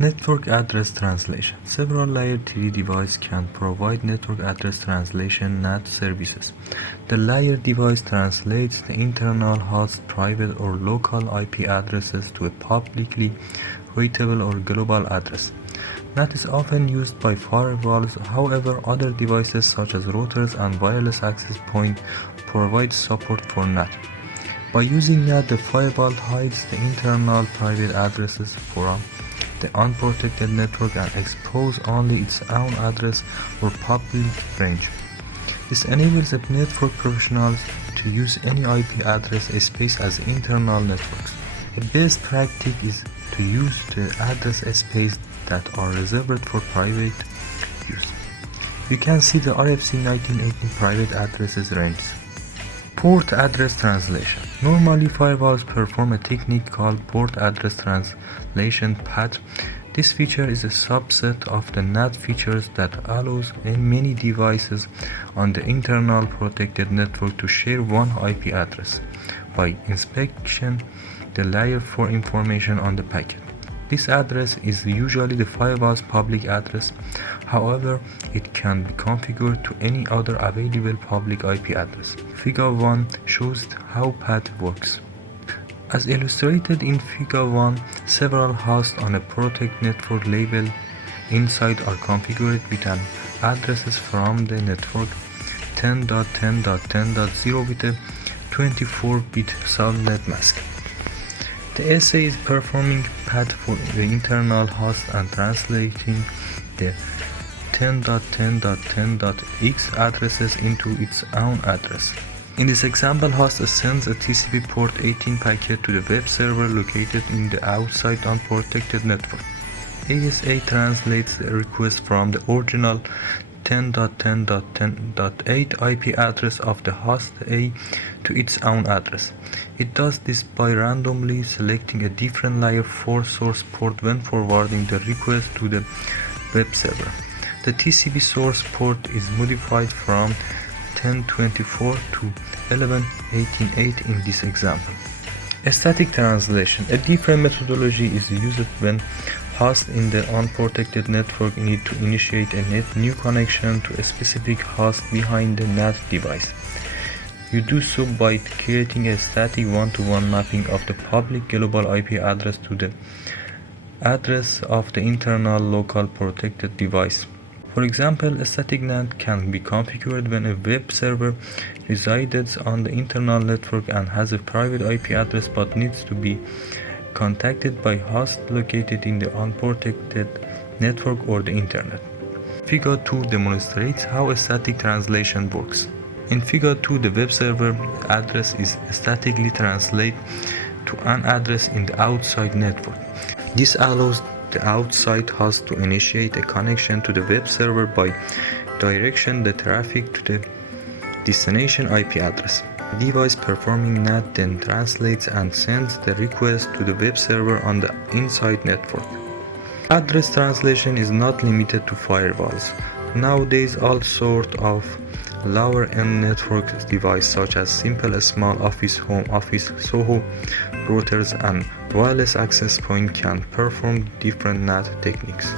Network address translation. Several layer 3 devices can provide network address translation NAT services. The layer device translates the internal host private or local IP addresses to a publicly readable or global address. NAT is often used by firewalls, however other devices such as routers and wireless access points provide support for NAT. By using NAT, the firewall hides the internal private addresses from the unprotected network and expose only its own address or public range. This enables the network professionals to use any IP address space as internal networks. A best practice is to use the address space that are reserved for private use. You can see the RFC 1918 private addresses ranges. Port address translation. Normally, firewalls perform a technique called port address translation (PAT). This feature is a subset of the NAT features that allows many devices on the internal protected network to share one IP address by inspection the layer for information on the packet. This address is usually the firewall's public address. However, it can be configured to any other available public IP address. Figure 1 shows how PAT works. As illustrated in Figure 1, several hosts on a protected network label inside are configured with an addresses from the network 10.10.10.0 with a 24-bit subnet mask. The SA is performing PAT for the internal host and translating the 10.10.10.x addresses into its own address. In this example, host sends a TCP port 18 packet to the web server located in the outside unprotected network. ASA translates the request from the original 10.10.10.8 IP address of the host A to its own address. It does this by randomly selecting a different layer 4 source port when forwarding the request to the web server. The TCP source port is modified from 1024 to 11.18.8 in this example. Static translation. A different methodology is used when hosts in the unprotected network need to initiate a new connection to a specific host behind the NAT device. You do so by creating a static one-to-one mapping of the public global IP address to the address of the internal local protected device. For example, a static NAT can be configured when a web server resides on the internal network and has a private IP address but needs to be contacted by hosts located in the unprotected network or the internet. Figure 2 demonstrates how a static translation works. In Figure 2, the web server address is statically translated to an address in the outside network. This allows the outside host to initiate a connection to the web server by directing the traffic to the destination IP address. The device performing NAT then translates and sends the request to the web server on the inside network. Address translation is not limited to firewalls. Nowadays, all sorts of lower-end network devices such as simple small office, home office, SOHO, routers, and wireless access point can perform different NAT techniques.